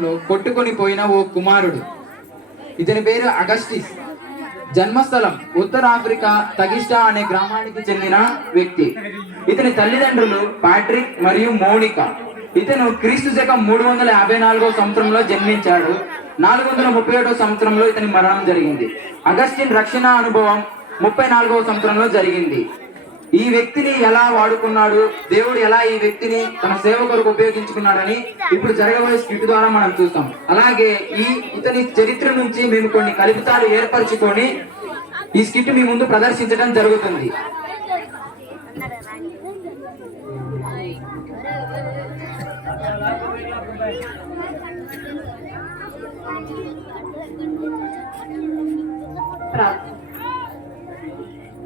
కాలంలో కొట్టుకొని పోయిన ఓ కుమారుడు. ఇతని పేరు అగస్టిస్. జన్మస్థలం ఉత్తర ఆఫ్రికా తగిస్టా అనే గ్రామానికి చెందిన వ్యక్తి. ఇతని తల్లిదండ్రులు పాట్రిక్ మరియు మౌనిక. ఇతను క్రీస్తు శకం 354 సంవత్సరంలో జన్మించాడు. 437 సంవత్సరంలో ఇతని మరణం జరిగింది. అగస్టిన్ రక్షణ అనుభవం 34వ సంవత్సరంలో జరిగింది. ఈ వ్యక్తిని ఎలా వాడుకున్నాడు, దేవుడు ఎలా ఈ వ్యక్తిని తన సేవ కొరకు ఉపయోగించుకున్నాడని ఇప్పుడు జరగబోయే స్కిట్ ద్వారా మనం చూస్తాం. అలాగే ఇతని చరిత్ర నుంచి మేము కొన్ని కల్పితాలు ఏర్పరచుకొని ఈ స్కిట్ మీ ముందు ప్రదర్శించడం జరుగుతుంది.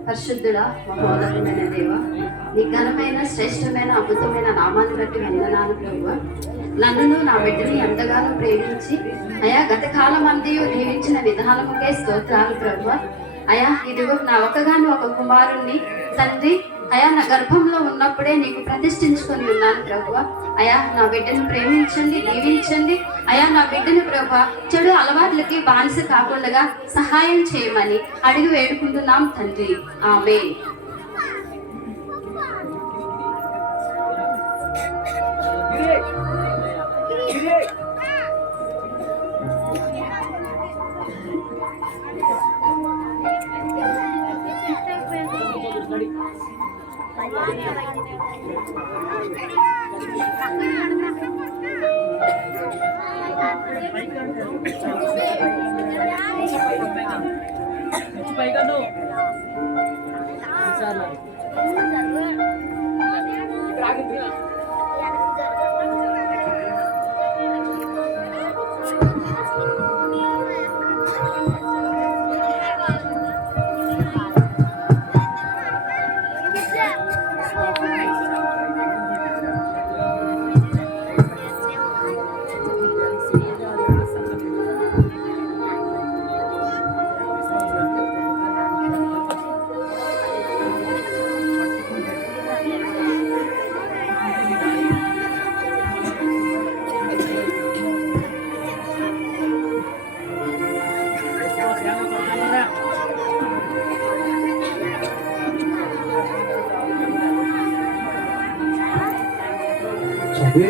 పరిశుద్ధుడా, మహోన్నతమైన దేవ, నీ ఘనమైన శ్రేష్టమైన అద్భుతమైన నామాన్ని బట్టి వందనాలు ప్రభువ. నన్ను నా బిడ్డని ఎంతగానో ప్రేమించి అయా గత కాలం అంతయు దీవించిన విధానముకే స్తోత్రాలు ప్రభువ. అయా ఇదిగో నా ఒకగాను ఒక కుమారుణ్ణి తండ్రి అయా నా గర్భంలో ఉన్నప్పుడే నీకు ప్రతిష్ఠించుకొని ఉన్నాను ప్రభువ. అయా నా బిడ్డను ప్రేమించండి, దీవించండి. అయా నా బిడ్డను ప్రభువ చెడు అలవాట్లకి బానిస కాకుండా సహాయం చేయమని అడిగి వేడుకుంటున్నాం తండ్రి. ఆమేన్.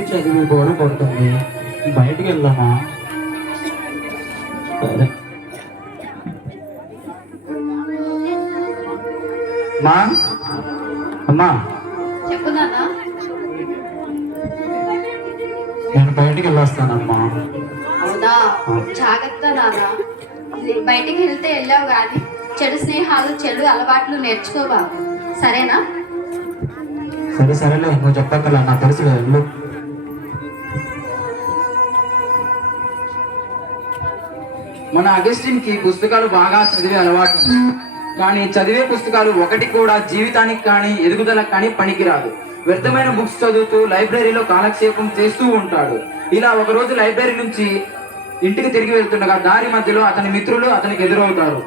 చదివి కూడా పడుతుంది, బయటికి వెళ్దామా? సరే మా అమ్మా, చెప్పు నాన్న. నేను బయటికి వెళ్ళొస్తానమ్మా. అవునా, జాగ్రత్త నాన్న. బయటికి వెళ్తే వెళ్ళావు కానీ చెడు స్నేహాలు చెడు అలవాట్లు నేర్చుకోవా, సరేనా? సరే సరేలే, నువ్వు చెప్పక్కర్లా, నాకు తెలుసు కదా. వెళ్ళు. మన అగస్టిన్ కి పుస్తకాలు బాగా చదివే అలవాటు, కానీ చదివే పుస్తకాలు ఒకటి కూడా జీవితానికి కానీ ఎదుగుదలకు కానీ పనికిరాదు. వ్యర్థమైన బుక్స్ చదువుతూ లైబ్రరీలో కాలక్షేపం చేస్తూ ఉంటాడు. ఇలా ఒకరోజు లైబ్రరీ నుంచి ఇంటికి తిరిగి వెళ్తుండగా దారి మధ్యలో అతని మిత్రులు అతనికి ఎదురవుతారు.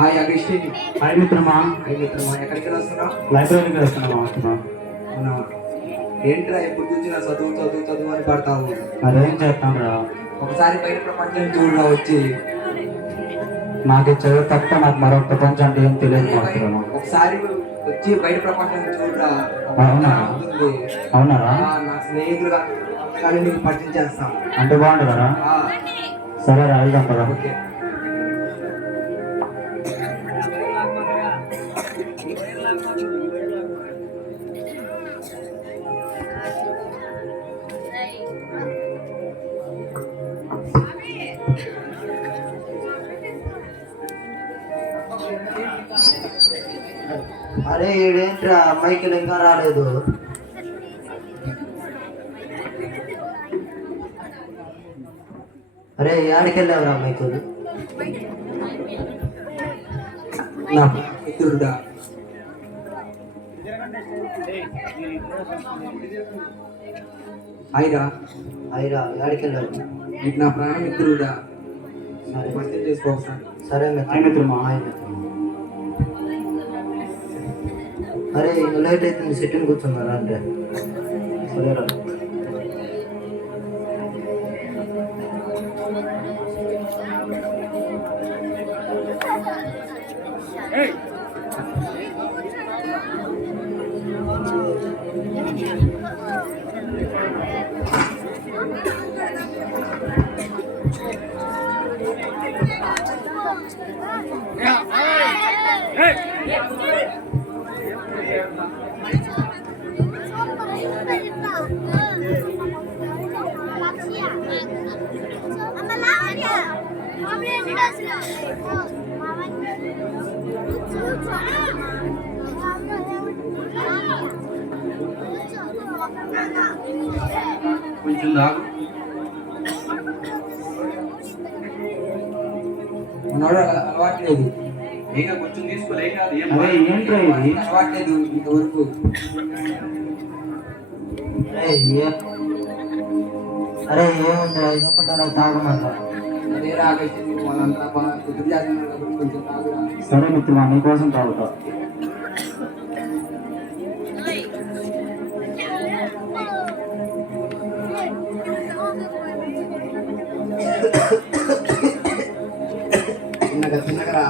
Hi Augustine. హాయ్ మిత్రమా. ఎక్కడికి వస్తున్నావు? లైబ్రరీకి వస్తున్నావా? అవునా, ఏంట్రా ఎప్పుడు చూసినా చదువు చదువు చదువు అని పడతావు? మరేం చేస్తాం రా, ఒకసారి బయట ప్రపంచం చూడరా వచ్చి. నాకు చదువు తప్ప నాకు మరో ప్రపంచం అంటే ఏం తెలియదు మాత్రమా. ఒకసారి వచ్చి బయట ప్రపంచం చూడరా. అవునా? అవునారా? నా స్నేహితులు కానీ నీకు పరిచయం చేస్తాం. అంటే బాగుంటుందరా? సరే రా, వెళ్దాం కదా. ఓకే. అరే ఈడేంట్రా అమ్మాయికి ఇంకా రాలేదు? అరే ఏడికెళ్ళావురా మైకులు? నా మిత్రుడా అయిరా అయిరా ఏడికెళ్ళావు? నీకు నా ప్రాణ మిత్రుడా సరే పరిచయం చేసుకో ఒకసారి. సరే మిత్రమా. అరే ఇంకా లేట్ అవుతుంది, సిట్టింగ్ కూర్చున్నారా అంటే సరేరా. కొంచెం దాగు. మనోడు అలవాట్లేదు. ఇంకా కొంచెం తీసుకోలేక అరే ఏంట్రా ఇది? అలవాట్లేదు ఇంతవరకు. అరే ఏముంది ఇంకొక తాగమన్నా. అదే రాగేసి వాళ్ళంతా కుదురు చేస్తున్నారు కాబట్టి కొంచెం తాగురా. సరే మిత్రమా, నీకోసం తాగుతా. చిన్నగా చిన్నగా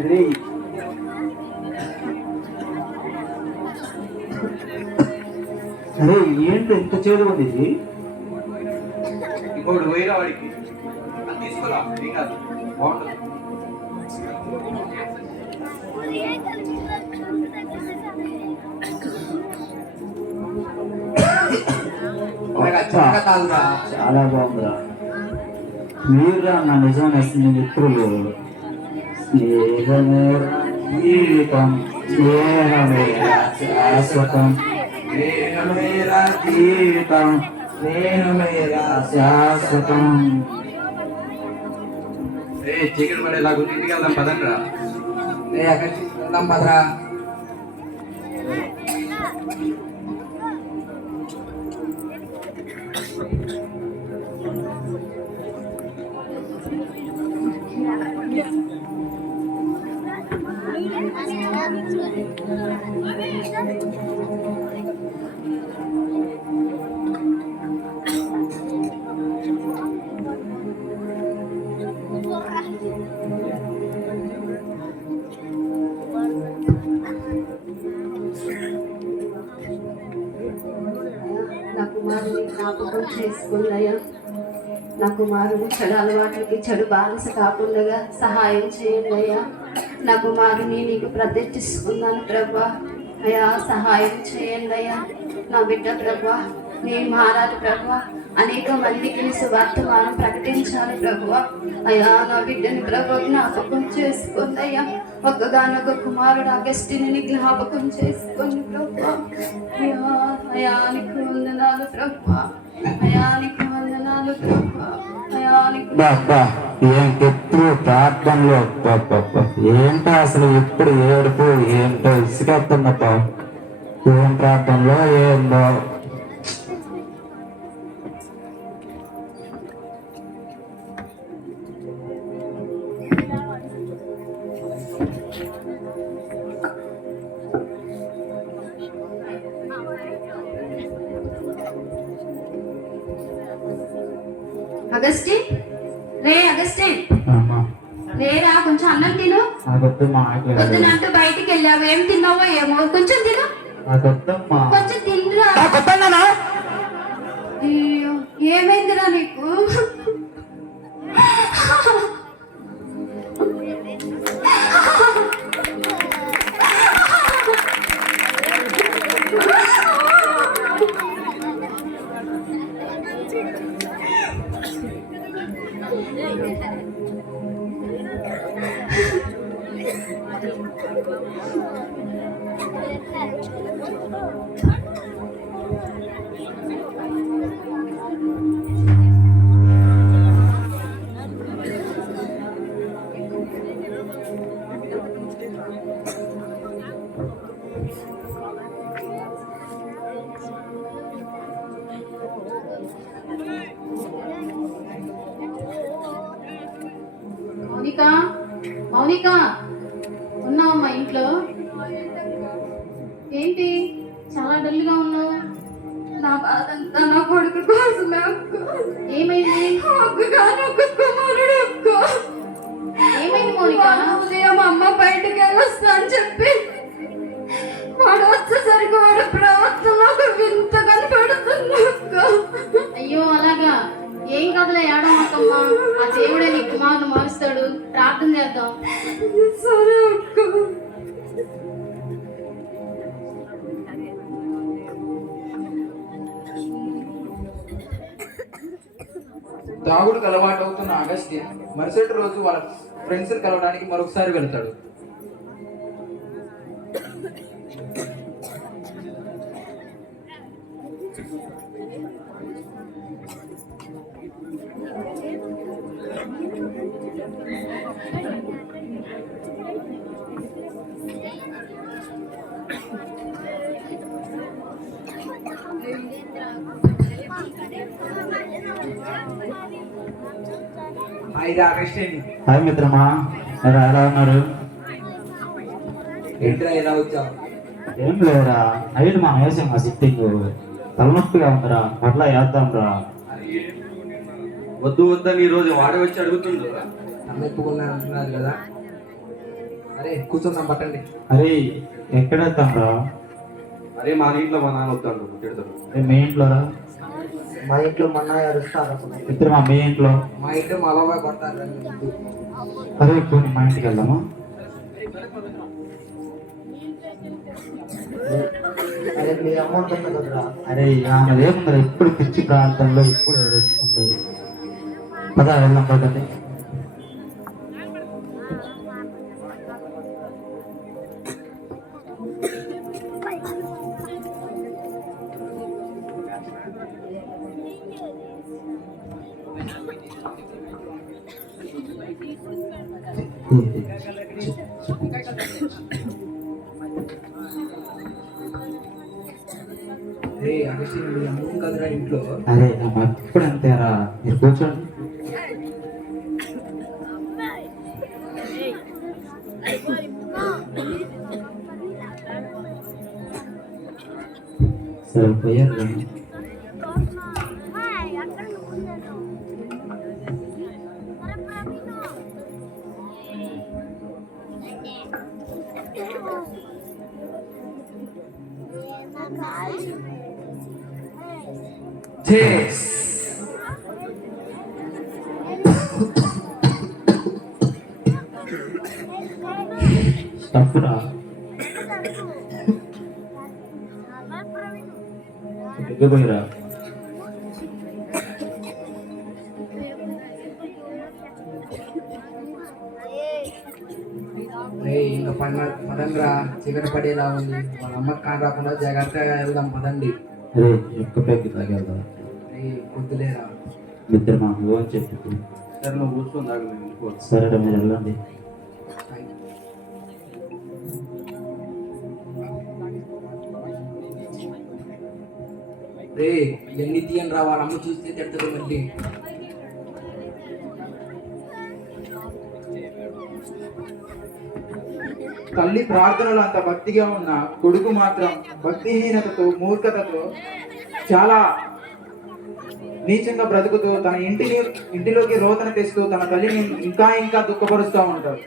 అరే అరే ఏంటి ఎంత చేదు ఉంది ఇది? ఇంకోటి పోయిరా వాడికి. అది తీసుకోరా ఏం కాదు, బాగుంటుంది. చిన్నగా తాగురా. చాలా బాగుందిరా. మీరురా నా నిజమైన మిత్రులు. స్నేహమేరా జీవితం, స్నేహమేరా శాశ్వతం, స్నేహమేరా జీవితం, స్నేహమేరా శాశ్వతం. చీకటి పడేలాగా ఇంటికి వెళ్దాం పదండ్రా. అక్కడికి వెళ్దాం పదరా. నా కుమారుని జ్ఞాపకం చేసుకున్నాయా. నా కుమారుడు చెడు అలవాట్లకి చెడు బానిస కాకుండా సహాయం చేయండి అయ్యా. నా కుమారుని నీకు ప్రతిష్ఠిస్తున్నాను ప్రభా. అయ్యా సహాయం చేయండి అయ్యా. నా బిడ్డ ప్రభా నేను మారాలి ప్రభా. అనేక మందికి నీ సువార్తమానం ప్రకటించాలి ప్రభువా. అయ్యా నా బిడ్డని ప్రభు జ్ఞాపకం చేసుకోండి అయ్యా. ఒక్కగానొక కుమారుడు అగస్టిని జ్ఞాపకం చేసుకోండి ప్రభువా. అయ్యా అయానికి వందనాలు ప్రభువా. అయానికి వందనాలు ప్రభువా. అయానికి ఎప్పుడు ప్రార్థనలో ఏంటో అసలు ఎప్పుడు ఏడుపు ఏంటో ఇసుకెత్తుందప్ప. ఏం ప్రార్థనలో ఏందో. అగస్టిన్ రే అగస్టిన్ లేరా, కొంచెం అన్నం తిను. పొద్దునంటూ బయటికి వెళ్ళావు, ఏం తిన్నావో ఏమో, కొంచెం తిను. కొంచెం తినరా. అయ్యో ఏమైందిరా నీకు? మౌనిక, మౌనిక, ఉన్నావమ్మా ఇంట్లో? ఏంటి చాలా డల్గా ఉన్నావు? నా బాధ అంతా నా కొడుకు కోసమే అక్క. ఏమైంది? ఒక్క కుమారుడు అక్క. ఏమైంది మౌనిక? వాడు ఉదయం అమ్మ బయటకు వెళ్ళొస్తా అని చెప్పి వాడు వచ్చేసరికి వాడు ప్రవర్తన ఒక వింత కనపడుతుంది అక్క. అయ్యో అలాగా, ఏం కదలే ఏడమ్మా, ఆ దేవుడే నీ కుమారుడు మారుస్తాడు. ప్రార్థన చేద్దాం. సరే అక్క. తాగుడుకు అలవాటు అవుతున్న అగస్టిన్ మరుసటి రోజు వాళ్ళ ఫ్రెండ్స్ కలవడానికి మరొకసారి వెళ్తాడు. హాయిరా అగస్టిన్. హాయ్ మిత్రమా, మీరు ఎలా ఉన్నారు? ఏంట్రా ఎలా వచ్చావు? ఏం లేదురా, నైట్ మనం వేసాం ఆ సిట్టింగ్, తలనొప్పిగా ఉందిరా, మరలా వేద్దాం రా. వద్దు వద్దని ఈ రోజు వాడే వచ్చి అడుగుతుండ్రు. అన్నెప్పుకున్నాను అంటున్నారు కదా. అరే కూర్చుందాం పట్టండి. అరే ఎక్కడ వేద్దాం రా? అరే మా ఇంట్లో మా నాన్న వస్తాడు తిడతాడు. మీ ఇంట్లో రా. మా ఇంట్లో మొన్న అరుస్తారు అసలు. మిత్రమా మీ ఇంట్లో? మా ఇంట్లో మా బాబాయ్ కొడతారు. అరే ఇప్పుడు మా ఇంటికి వెళ్దామా? అరే మీ అమౌంట్ ఉంది కదరా. అరే ఆమె ఏముందిరా, ఇప్పుడు పిచ్చి ప్రాంతంలో ఇప్పుడు ఏడుస్తుంది. పద వెళ్దాం పదండి. రే అగస్టిన్ మీ అమ్మ కదరా ఇంట్లో. అరే ఆమె ఎప్పుడు అంతేరా, మీరు కూర్చోండి. సరే పోయారు కదా. Cheers. తప్పురా, ఎగ్గిపోయిరా. రే ఇంకా పదండ్రా, చీకటి పడేలా ఉంది. వాళ్ళ అమ్మకి కాని రాకుండా జాగ్రత్తగా వెళ్దాం పదండి. అరే ఒక్క పెగ్గి తాగేదా? రే పొద్దులేరా. మిత్రమా నువ్వు అని చెప్పి. సరే నువ్వు కూర్చొని తాగు, నేను వెళ్ళిపోతాను. సరేరా మీరు వెళ్ళండి. రే ఎన్ని తీయని రా, వాళ్ళ అమ్మ చూస్తే తిట్టదు మళ్ళీ. తల్లి ప్రార్థనలు అంత భక్తిగా ఉన్న కొడుకు మాత్రం భక్తిహీనతతో మూర్ఖతతో చాలా నీచంగా బ్రతుకుతూ తన ఇంటిలోకి రోతన తెస్తూ తన తల్లిని ఇంకా ఇంకా దుఃఖపరుస్తూ ఉంటాడు.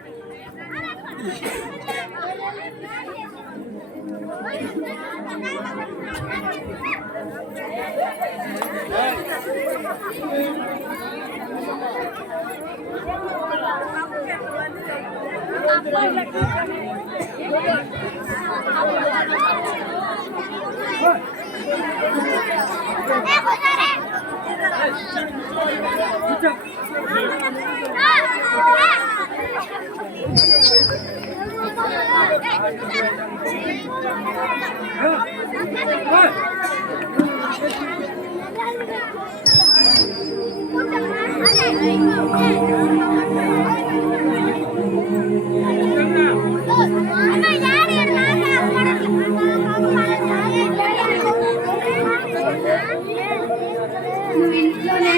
నువ్వు ఇంట్లోనే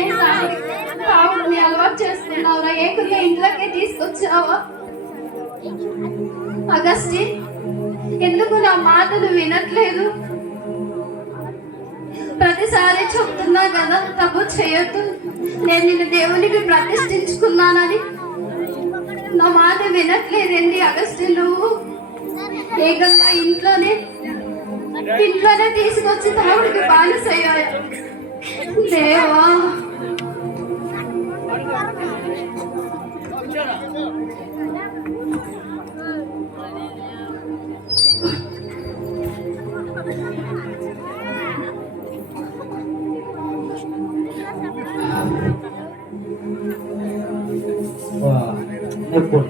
తాగుడుని అలవాటు చేసుకున్నావురా, ఏకంగా ఇంట్లోకే తీసుకొచ్చావా? అగస్టి, ఎందుకు నా మాటలు వినట్లేదు? ప్రతిసారి చెప్తున్నా కదా తప్పు చేయొద్దు, నేను నిన్ను దేవునికి ప్రతిష్ఠించుకున్నానని. నా మాట వినట్లేదండి అగస్టి. నువ్వు ఏకంగా ఇంట్లోనే తీసుకొచ్చి తాగుడికి బానిసయ్యాయి. దేవా, ఎప్పుడు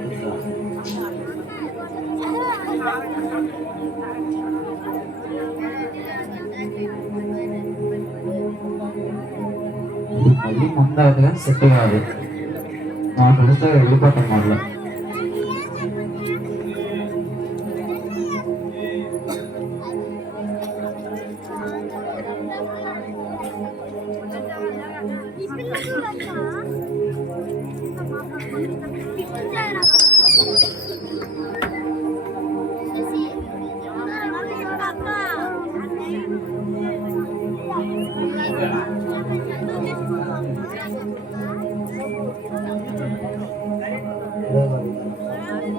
మళ్ళీ ముందు కానీ సెట్ కాదు. నా ఫ్రెండ్స్తో వెళ్ళిపోతాం మళ్ళీ.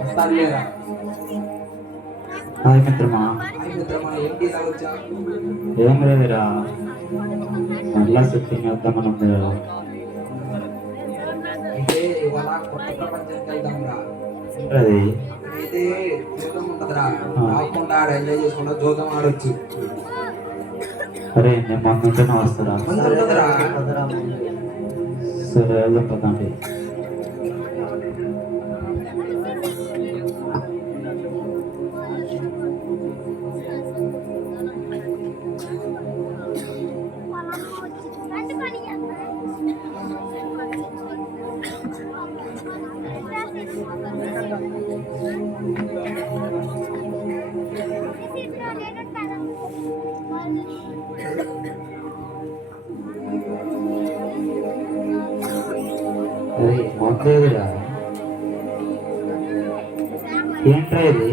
వస్తాను లేరా? హాయ్ మిత్రమా. మిత్రమా, ఏంటి ఇలా వచ్చా? ఏం లేదురా, మళ్ళా సెట్టింగ్ వేద్దామని ఉందిరా. అయితే ఇవాళ కొత్త ప్రపంచానికి వెళ్దాం రా. అది అయితే జోదం ఉంటదిరా, రాకుండా ఆడ ఎంజాయ్ చేసుకుంటా జోదం ఆడొచ్చు. అరే నేను మా ఇంటనే వస్తారా? ముందు ఉంటదిరా. సరే వెళ్దాం పదండి. అరే మొదలేదురా, ఏంట్రా ఇది?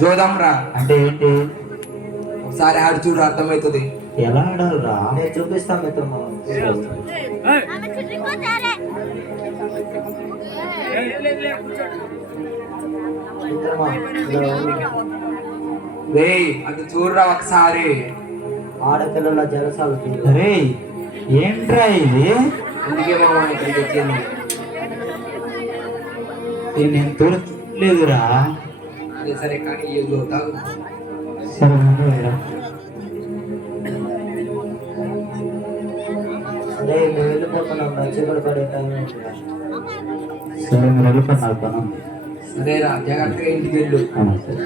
జోదం రా. అంటే ఏంటి? ఒకసారి ఆడి చూడు, అర్థమవుతుంది. ఎలా ఆడాలిరా? నేను చూపిస్తాను మిత్రమా. మిత్రమా, రేయ్ అది చూడరా ఒకసారి. ఆడపిల్లల జలసాలు చూడు. అరే ఏంట్రా ఇది? అందుకే మనం ఇక్కడికి వచ్చింది. నేను చూడలేదురా. అదే సరే కానీ ఏదో తాగు. సరే ఉండరా. అదే మేము వెళ్ళిపోతున్నాం రా, చీకటి పడే టైం అయిందిరా. సరే మీరు వెళ్ళిపోయి నాకు పని ఉంది. సరేరా, జాగ్రత్తగా ఇంటికి వెళ్ళు. సరే.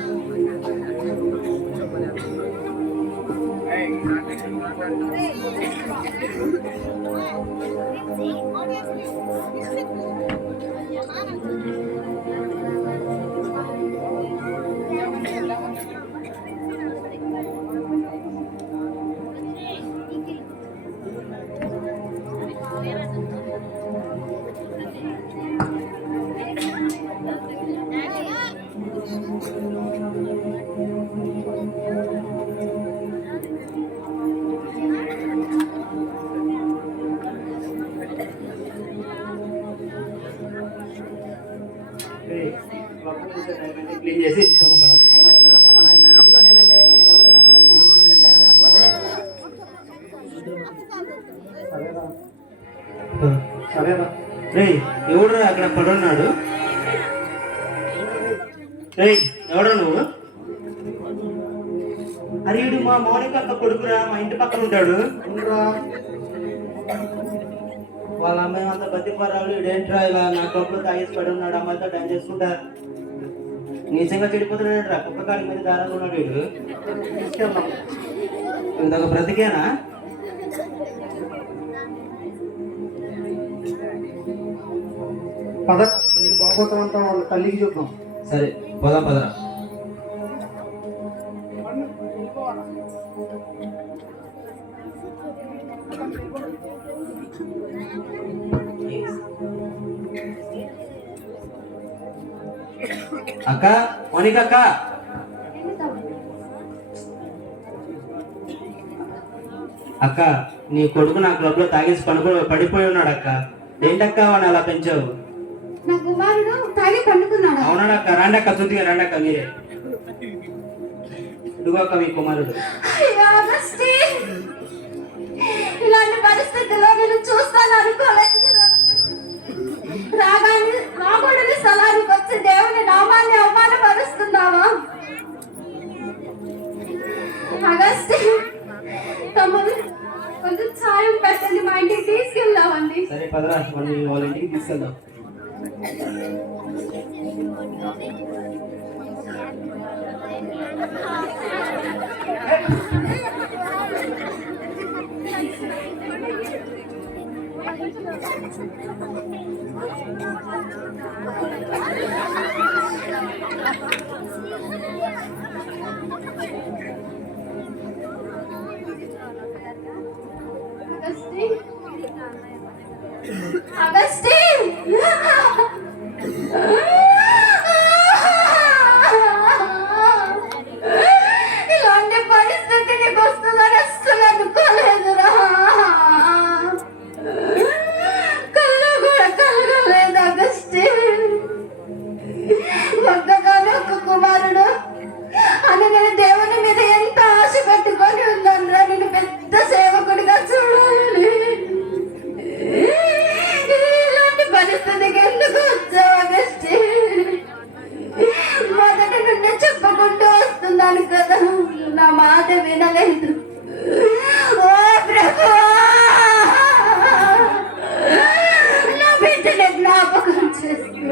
క్లీన్ చేసి సరేనా? రే ఎవడు అక్కడ పడున్నాడు? రే ఎవడు నువ్వు? అరే వీడు మా మౌనిక అక్క కొడుకురా, మా ఇంటి పక్కన ఉంటాడు. వాళ్ళ అమ్మాయి అంతా బతిపరాలు, ఇడేంట్రా ఇలా నా కొడుకు తాగేసి పడి ఉన్నాడు, అమ్మాయితో టైం చేసుకుంటా నీచంగా చెడిపోతున్నాడు రా. కుక్క కాడి మీద దారాలు ఉన్నాడు వీడు. తీసుకెళ్దాం. ఇంకొక బ్రతికేనా? పద, వీడు బాగోతం అంతా వాళ్ళ తల్లికి చూద్దాం. సరే పోదాం పదరా. అక్క మౌనిక అక్క, అక్క నీ కొడుకు నా క్లబ్ లో తాగేసి పడిపోయి ఉన్నాడు అక్క. ఏంటక్క వాడిని అలా పెంచావు? నా కుమారుడు తాగి పండుకున్నాడు. అవునాడక్క, రండి అక్క, శుద్ధిగా రండి అక్క మీరే. ఇదిగో అక్క మీ కుమారుడు. ఇలాంటి పరిస్థితుల్లో నేను చూస్తాను అనుకోలేదు. రాకూడని స్థలానికి వచ్చి దేవుని నామాన్ని అవమానపరుస్తున్నావా? అగస్టి తమ్ముడు కొంచెం సాయం పెట్టండి, మా ఇంటికి తీసుకెళ్దామండి. సరే పదరా, వాళ్ళ ఇంటికి తీసుకెళ్దాం. అగస్టి ఇలాంటి పరిస్థితి నీకు వస్తుందని అస్సలు అనుకోలేదురా. కళ్ళు కూడా కలగలేదు అగస్టి. ఒక్కగానే ఒక కుమారుడు అని నేను దేవుని మీద ఎంత ఆశ పెట్టుకొని ఉన్నాను. నేను పెద్ద సేవకుడిగా చూడాలని. ఇలాంటి పరిస్థితికి ఎందుకు వచ్చావు అగస్టి? మొదటి నుండి చెప్పుకుంటూ వస్తున్నాను కదా, నా మాట వినలేదు. ఓ ప్రభు, నా బిడ్డని జ్ఞాపకం చేసుకో.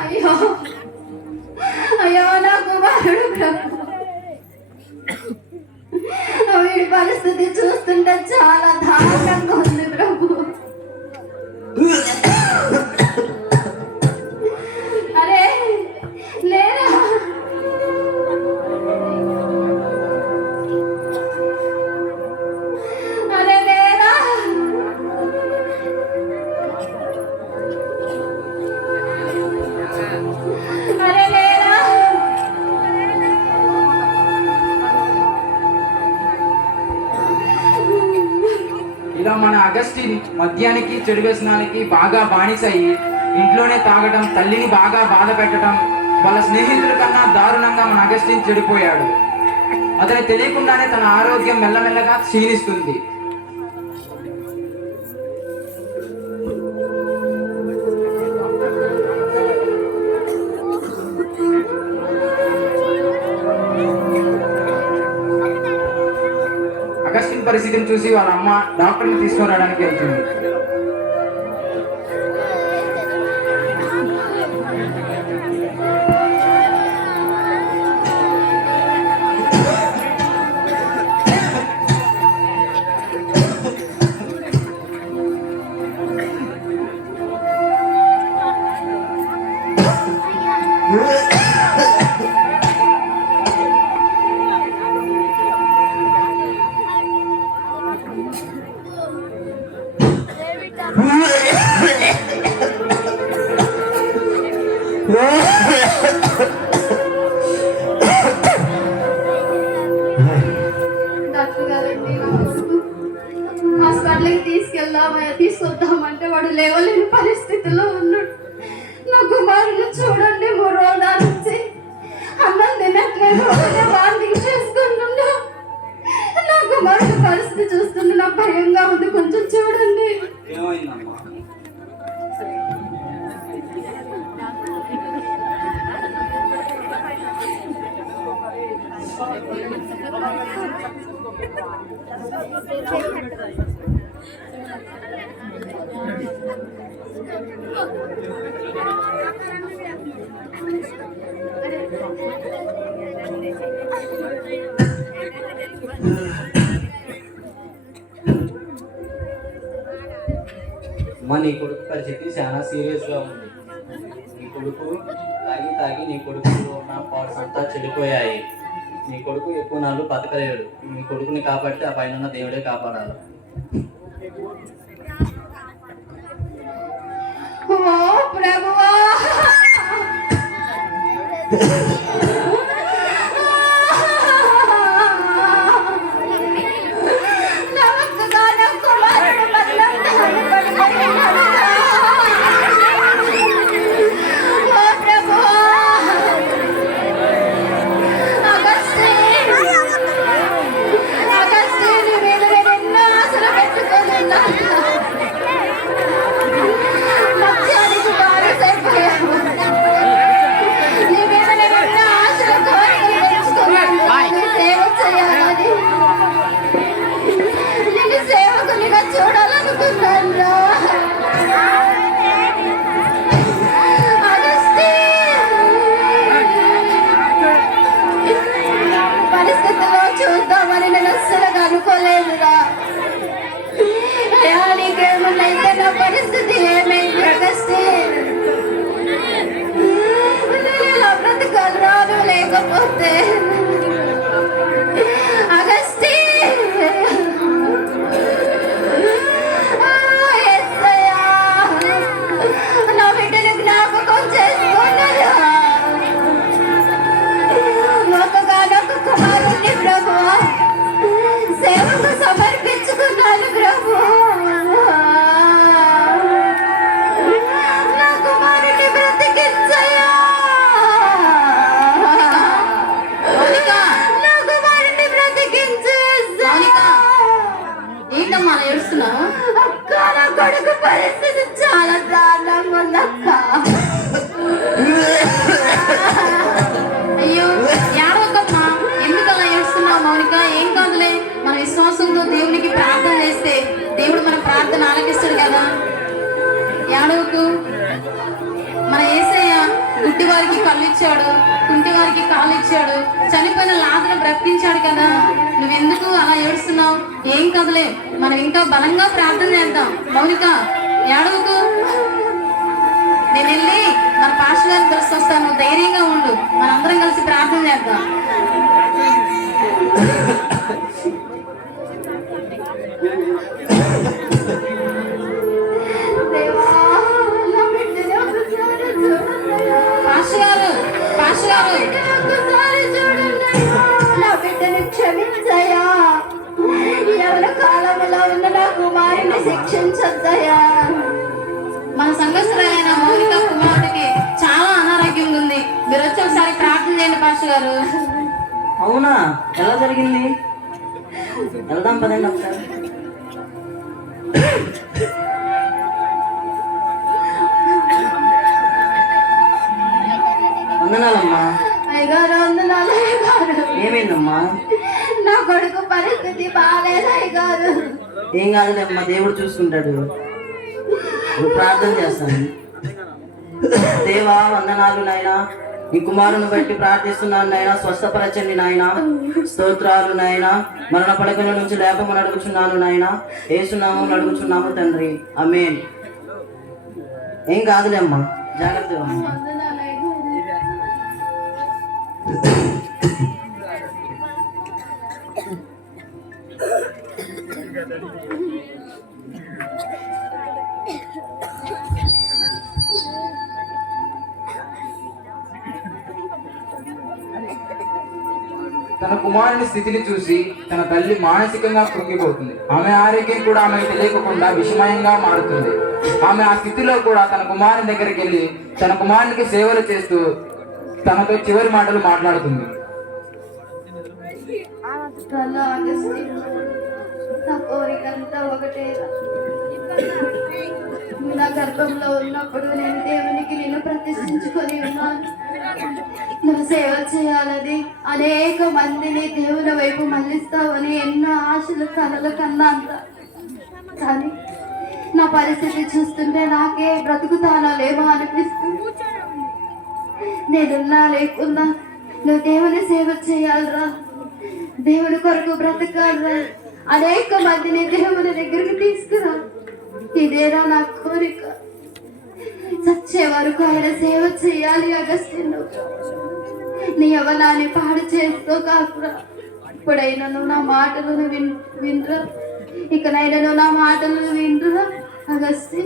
అయ్యో అయ్యో నా కుమారుడు ప్రభు, వీడి పరిస్థితి చూస్తుంటే చాలా దారుణంగా ఉంది ప్రభు. అరే లేరా? అరే లేరా? అరే లేరా? ఇలా మన అగస్టిన్ మద్యానికి చెడు వ్యసనానికి బాగా బానిస అయ్యి ఇంట్లోనే తాగటం, తల్లిని బాగా బాధ పెట్టడం, వాళ్ళ స్నేహితుల కన్నా దారుణంగా మన అగస్టిన్ చెడిపోయాడు. అతని తెలియకుండానే తన ఆరోగ్యం మెల్లమెల్లగా క్షీణిస్తుంది. అగస్టిన్ పరిస్థితిని చూసి వాళ్ళ అమ్మ డాక్టర్ని తీసుకురావడానికి వెళ్తుంది. డాక్టర్ గారండి, హాస్పిటల్కి తీసుకొద్దామంటే వాడు లేవలేని పరిస్థితిలో ఉన్నాడు. నా కుమారుడు చూడండి, 3 రోజుల నుంచి అన్నం తినట్లేదు, వాంతింగ్ చేసుకుంటున్నా. నా కుమారుడు పరిస్థితి చూస్తుంటే నాకు భయంగా ఉంది, కొంచెం చూడండి. ఏమైందమ్మా? అమ్మ, నీ కొడుకు పరిస్థితి చాలా సీరియస్ గా ఉంది. నీ కొడుకు తాగి తాగి నీ కొడుకులో ఉన్న పార్ట్స్ అంతా చెడిపోయాయి. నీ కొడుకు ఎక్కువ నాళ్ళు బతకలేడు. నీ కొడుకుని కాబట్టి ఆ పైన ఉన్న దేవుడే కాపాడాలి. ఓ ప్రభువా, నా ఒక్కగానొక్క కుమారుడు మరణంతాను పడిపోయినాడు. ఓ ప్రభువా, అగస్టీని మీద నేను ఎన్నో ఆశలు పెట్టుకొని ఉన్నాను. మత్స్యానికి బానిసైపోయాను. నీ మీద నేను ఎన్నో ఆశలు కోరికలు పెంచుకున్నాను. నీ సేవ చేయాలని, నిన్ను సేవకునిగా చూడాలనుకున్నాను. పరిస్థితుల్లో చూద్దామని నేను అస్సలు అనుకోలేదురా. నీకేమన్నైతే నా పరిస్థితి ఏమైంది అగస్టీన్? నేను ఇలా బ్రతకరాను లేకపోతే. అగస్టీన్, యేసయ్యా, నా బిడ్డను జ్ఞాపకం చేసుకున్నారా? ఒకగానొక్క కుమారుణ్ణి ప్రభువా సేవకు సమర్పించుకున్నాను ప్రభువా. నా కుమారుని బ్రతికించయ్యా. నా కుమారుని బ్రతికించు యేసయ్యా. ఏంటమ్మా అలా ఏడుస్తున్నావు? అక్క, నా కొడుకు పరిస్థితి చాలా దారుణంగా ఉందక్క. అయ్యో ఏడవకమ్మా, ఎందుకు అలా ఏడుస్తున్నావు మౌనిక? ఏం కాదులే, మన విశ్వాసంతో దేవునికి ప్రార్థన చేస్తే దేవుడు మన ప్రార్థన ఆలకిస్తాడు కదా. ఏడవకు. మన యేసయ్య గుడ్డి వారికి కళ్ళు ఇచ్చాడు, కుంటి వారికి కాళ్ళు ఇచ్చాడు, చనిపోయిన లాజరును బ్రతికించాడు కదా. నువ్వెందుకు అలా ఏడుస్తున్నావు? ఏం కదలే, మనం ఇంకా బలంగా ప్రార్థన చేద్దాం. మౌనిక ఏడవకు. నేను వెళ్ళి మన పాస్టర్ గారిని కలిసి వస్తాను, ధైర్యంగా ఉండు. మనందరం కలిసి ప్రార్థన చేద్దాం. దేవా, నా బిడ్డని ఒకసారి చూడన్నయ్యా. పాస్టర్ గారు, పాస్టర్ గారు, ఒక్కసారి చూడన్నయ్యా. నా బిడ్డని క్షమించయ్యా. ఎవరి కాలంలో ఉన్న నా కుమారుని శిక్షించొద్దయ్యా. మన సంఘస్థులైన మౌనిక కుమారుడికి చాలా అనారోగ్యం ఉంది. మీరు వచ్చి ఒకసారి ప్రార్థన చేయండి పాస్టర్ గారు. అవునా? ఎలా జరిగింది? వెళ్దాం పదండి ఒకసారి. వందనాలమ్మా. అయ్యగారు, వందనాలు అయ్యగారు. ఏమైందమ్మా? నా కొడుకు పరిస్థితి బాగాలేదు అయ్యగారు. ఏం కాదులేమ్మా, దేవుడు చూసుకుంటాడు. నువ్వు ప్రార్థన చేస్తాను. దేవా, వందనాలు నాయనా. నీ కుమారుని బట్టి ప్రార్థిస్తున్నాను నాయన. స్వస్థపరచండి నాయన. స్తోత్రాలు నాయన. మరణ పడకల నుంచి లేపమని అడుగుచున్నాను నాయన. యేసునామం అడుగుచున్నాము తండ్రి, ఆమేన్. ఏం కాదులే అమ్మా, జాగ్రత్తగా అమ్మా. వందనాలు అయ్యగారు. తన కుమారుని స్థితిని చూసి తన తల్లి మానసికంగా కృంగిపోతుంది. ఆమె ఆరోగ్యం కూడా ఆమెకు తెలియకుండా విషమయంగా మారుతుంది. ఆమె ఆ స్థితిలో కూడా తన కుమారుని దగ్గరికి వెళ్ళి తన కుమారునికి సేవలు చేస్తూ తనతో చివరి మాటలు మాట్లాడుతుంది. చాలా అగస్టీన్, నా కోరికంతా ఒకటే. నా గర్భంలో ఉన్నప్పుడు నేను దేవునికి నిన్ను ప్రతిష్ఠించుకొని ఉన్నాను. నువ్వు సేవ చేయాలని, అనేక మందిని దేవుని వైపు మళ్ళిస్తావని ఎన్నో ఆశలు కలలు కన్నా అంత. కానీ నా పరిస్థితి చూస్తుంటే నాకే బ్రతుకుతానో లేమో అనిపిస్తుంది. నేనున్నా లేకున్నా నువ్వు దేవుని సేవ చేయాలరా, దేవుని కొరకు బ్రతకాలరా, అనేక మందిని దేవుని దగ్గరికి తీసుకురా. ఇదేరా నా కోరిక. చచ్చే వరకు ఆయన సేవ చేయాలి అగస్టిన్. నీ యవ్వనాన్ని పాడు చేసుకోకాకురా. ఇప్పుడైనా నువ్వు నా మాటలను వినరా. ఇకనైనా నువ్వు నా మాటలను వినరా అగస్తి.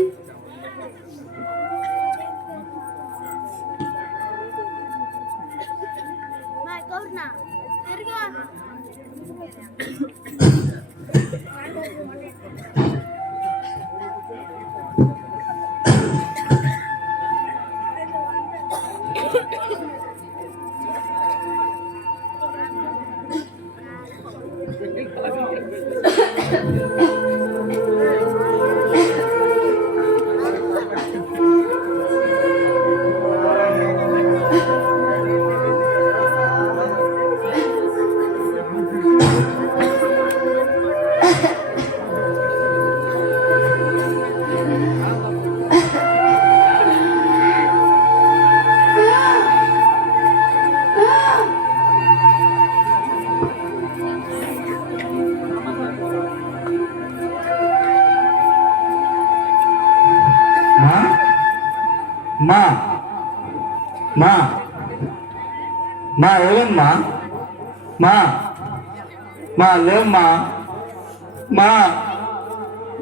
మా మా మా ఎవరమ్మా? మా మా లేమ్మా. మా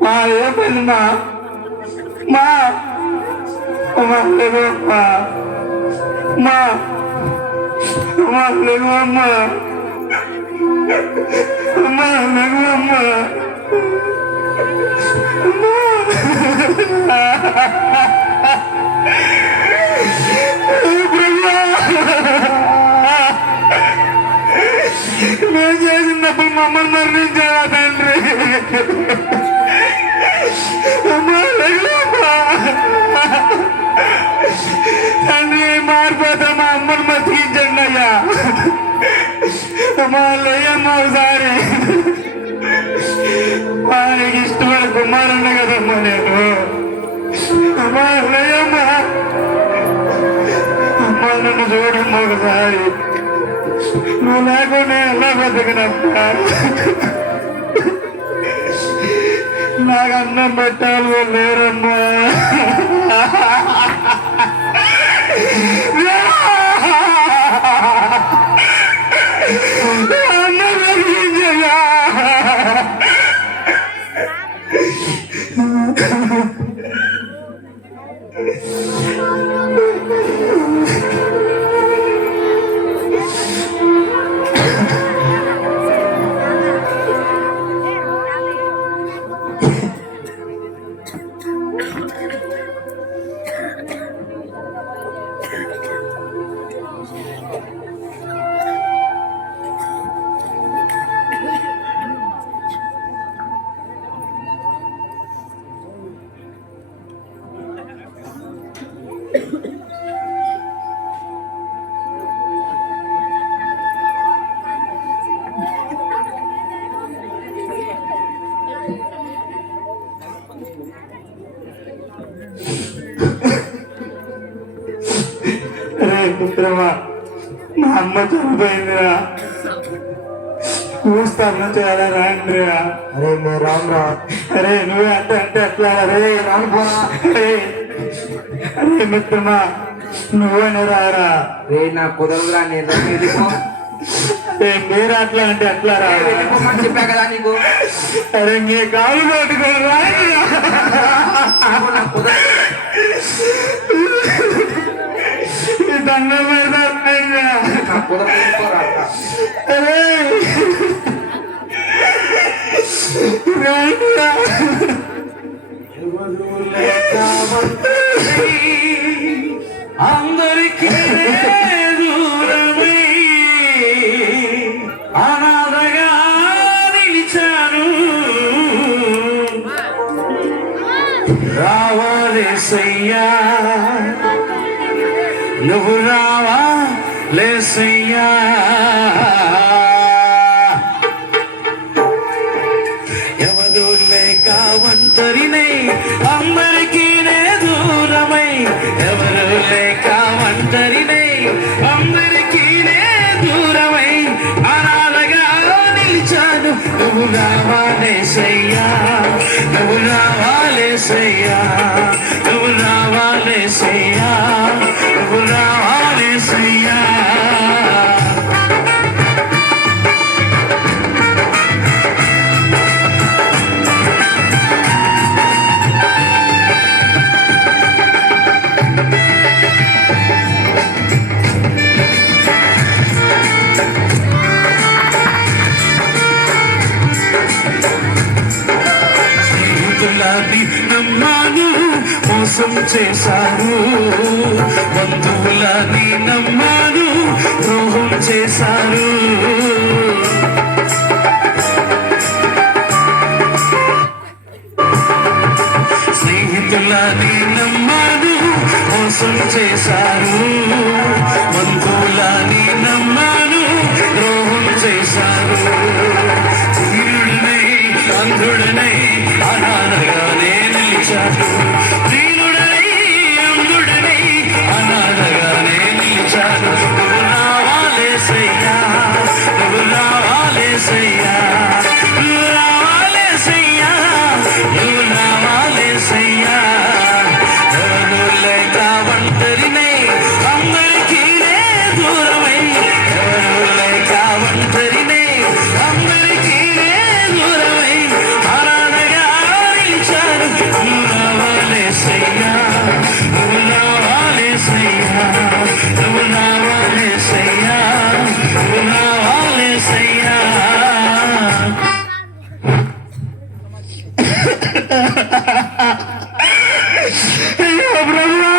మా ఏమైందమ్మా? మా మా లేవమ్మా. మా మా లేవమ్మా. మా లేవమ్మా. నేను చేసినప్పుడు మమ్మల్ని మరణించావా తండ్రి? తండ్రి మారిపోతా మా అమ్మని బతికించండి అయ్యా. అమ్మా లేయమ్మా ఒకసారి. ఆయనకి ఇష్టమైన కుమారుండే కదమ్మా నేను. అమ్మా లేయమ్మా. అమ్మా నన్ను చూడమ్మా ఒకసారి. నువ్వు లేకుండా ఎలా బతకనమ్మా? నాకు అన్నం పెట్టాలి లేరమ్మా. అన్నం పెట్టించయ్యా. మిత్రమా, మా అమ్మ చనిపోయిందిరా. ఊస్తాను చాలా రాండిరా. అరే మేము రామ్రా. అరే నువ్వే అంటే ఎట్లా? అరే రానుపోరా. అరే మిత్రమా నువ్వేనే రారా. రే నా కుదరదురా. నేను మీరు అట్లా అంటే ఎట్లా రా? చెప్పా కదా నీకు. అరే మీ కాలు పట్టుకోరా. దండం పెడతా. అరే అందరికీ దూరమై అనాథగా నిలిచాను. రావాలేసయ్యా, నువ్వు రావా లేసయ్యా. ఎవరు లేక ఒంటరినై అందరికీ దూరమై. ఎవరు లేక ఒంటరినై అందరికీ దూరమై అనాథగా నిలిచాను. నువ్వు రావాలేసయ్యా, నువ్వు రావాలే రావాలేసయ్యా నువ్వు రావాలేసయ్యా నువ్వు రావాలేసయ్యా స్నేహితులని నమ్మాను మోసం చేశారు బంధువులని నమ్మాను ద్రోహం చేశారు స్నేహితులని నమ్మాను మోసం చేశారు బంధువులని నమ్మాను ద్రోహం చేశారు ధీరుడినై అంధుడినై అనాథగానే నిలిచాను ధీరుడనై అంధుడినై అనాథగానే నిలిచాను నువ్వు రావాలేసయ్యా నువ్వు రావాలేసయ్యా నువ్వు రావాలేసయ్యా నువ్వు రావాలేసయ్యా ఎవరు లేక ఒంటరినై అందరికీ దూరమై ఎవరు లేక ఒంటరినై అందరికీ దూరమై అనాథగా నిలిచాను నువ్వు రావాలేసయ్యా నువ్వు రావాలేసయ్యా నువ్వు రావాలేసయ్యా నువ్వు రావాలేసయ్యా అయ్యో ప్రభువా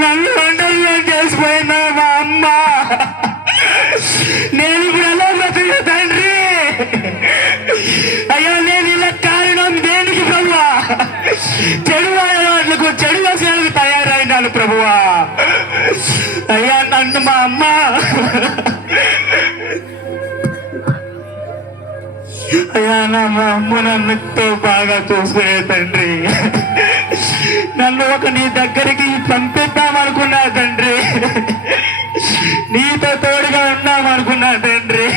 నన్ను ఒంటరిగా చేసిపోయినా మా అమ్మ నేను ఇప్పుడు ఎలా బ్రతుకు తండ్రి అయ్యో నేను ఇలా కారణం దేనికి ప్రభువా చెడు వాళ్లకు చెడు వసనాలకు తయారైనాను ప్రభువా అయ్యా నన్ను మా అమ్మ అయ్యా మా అమ్మ నన్నుతో బాగా చూసుకునే తండ్రి నన్ను ఒక నీ దగ్గరికి పంపిద్దామనుకున్నా తండ్రి నీతో తోడుగా ఉన్నామనుకున్నా తండ్రి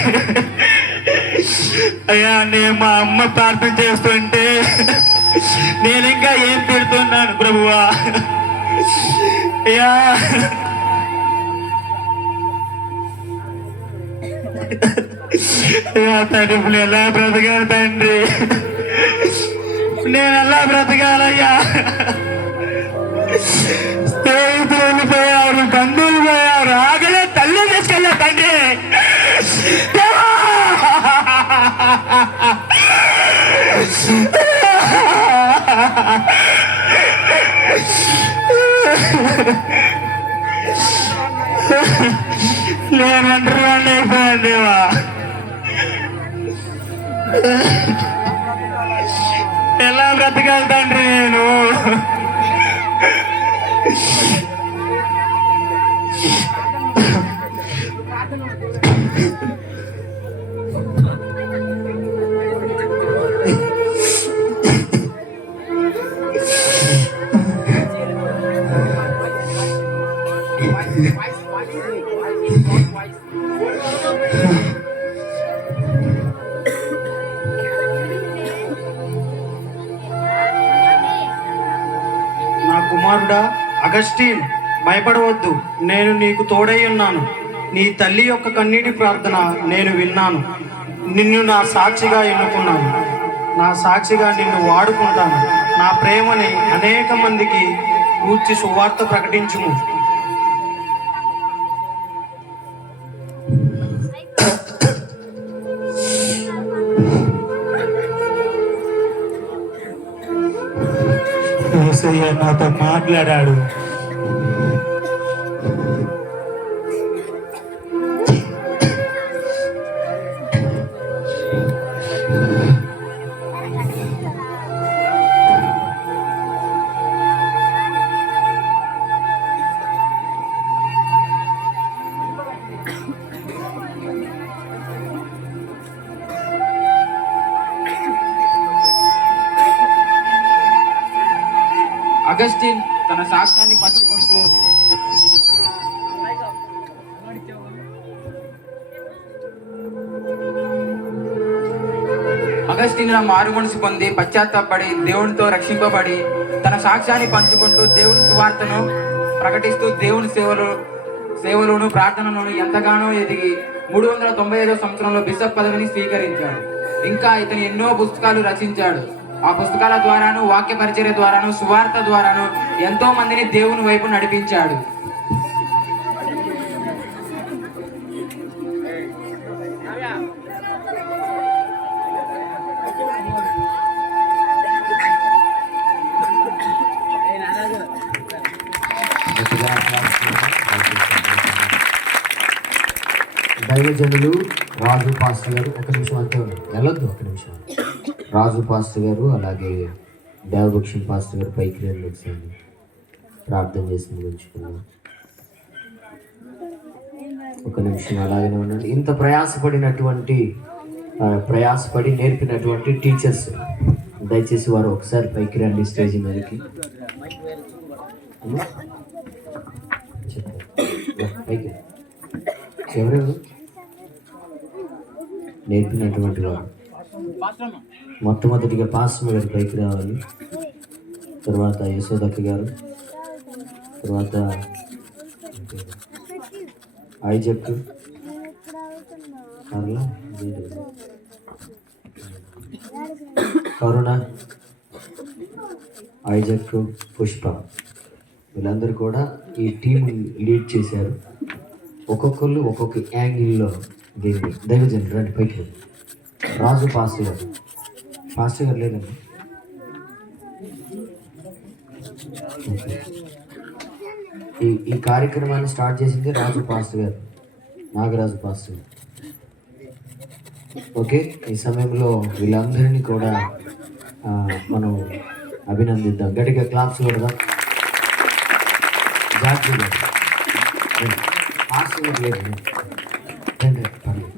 అయ్యా నేను మా అమ్మ ప్రార్థన చేస్తుంటే నేను ఇంకా ఏం తిడుతున్నాను ప్రభువా అయ్యా తండ్రి ఇప్పుడు ఎలా బ్రతకాలి తండ్రి నేను ఎలా బ్రతకాలయ్యా స్నేహితులు వెళ్ళిపోయారు బంధువులు పోయారు ఆగలే తల్లి తీసుకెళ్ళా తండ్రి నేను ఒంటరివాడిని అయిపోయాను దేవా ఎలా బ్రతకాలి తండ్రి నేను నా కుమారుడా అగస్టిన్ భయపడవద్దు నేను నీకు తోడై ఉన్నాను నీ తల్లి యొక్క కన్నీటి ప్రార్థన నేను విన్నాను నిన్ను నా సాక్షిగా ఎన్నుకున్నాను నా సాక్షిగా నిన్ను వాడుకుంటాను నా ప్రేమని అనేక మందికి కూర్చి సువార్త ప్రకటించుము యేసయ్య నాతో మాట్లాడాడు అగస్టిన్ తన సాక్ష్యాన్ని పంచుకుంటూ అగస్టిన్ అగస్టిన్ల మారు మనసు పొంది పశ్చాత్తాపడి దేవునితో రక్షింపబడి తన సాక్ష్యాన్ని పంచుకుంటూ దేవుని సువార్తను ప్రకటిస్తూ దేవుని సేవలోను ప్రార్థనలోను ఎంతగానో ఎదిగి 395 సంవత్సరంలో బిషప్ పదవిని స్వీకరించాడు. ఇంకా ఇతను ఎన్నో పుస్తకాలు రచించాడు. ఆ పుస్తకాల ద్వారాను, వాక్య పరిచర్య ద్వారాను, సువార్త ద్వారాను ఎంతో మందిని దేవుని వైపు నడిపించాడు. దైవజనులు రాజు పాస్టర్ గారు, ఒక నిమిషం అంతే వెళ్ళొద్దు, ఒక నిమిషం. రాజు పాస్టర్ గారు అలాగే దేవభక్షం పాస్టర్ గారు పైకి రండి, వచ్చాను ప్రార్థన చేసి ముగించుకున్నాం. ఒక నిమిషం అలాగనే ఉండండి. ఇంత ప్రయాసపడి నేర్పినటువంటి టీచర్స్ దయచేసి వారు ఒకసారి పైకి రండి స్టేజ్ మీదకి. పైకి ఎవరెవరు నేర్పినటువంటి వారు? మొట్టమొదటిగా పాస్టర్ గారు పైకి రావాలి, తర్వాత యశోదక్క గారు, తర్వాత ఐజక్, కరుణ, ఐజక్, పుష్ప వీళ్ళందరూ కూడా ఈ టీం లీడ్ చేశారు. ఒక్కొక్కళ్ళు ఒక్కొక్క యాంగిల్లో దీన్ని దైవజనులు రండి పైకి. రాజు పాస్టర్ గారు లేదండి. ఈ కార్యక్రమాన్ని స్టార్ట్ చేసింది రాజు పాస్టర్ గారు, నాగరాజు పాస్టర్ గారు. ఓకే, ఈ సమయంలో వీళ్ళందరినీ కూడా మనం అభినందిద్దాం. గట్టిగా క్లాప్స్ కొడదాం. జాగ్రత్త పాస్టర్ గారు లేదు, పర్లేదు.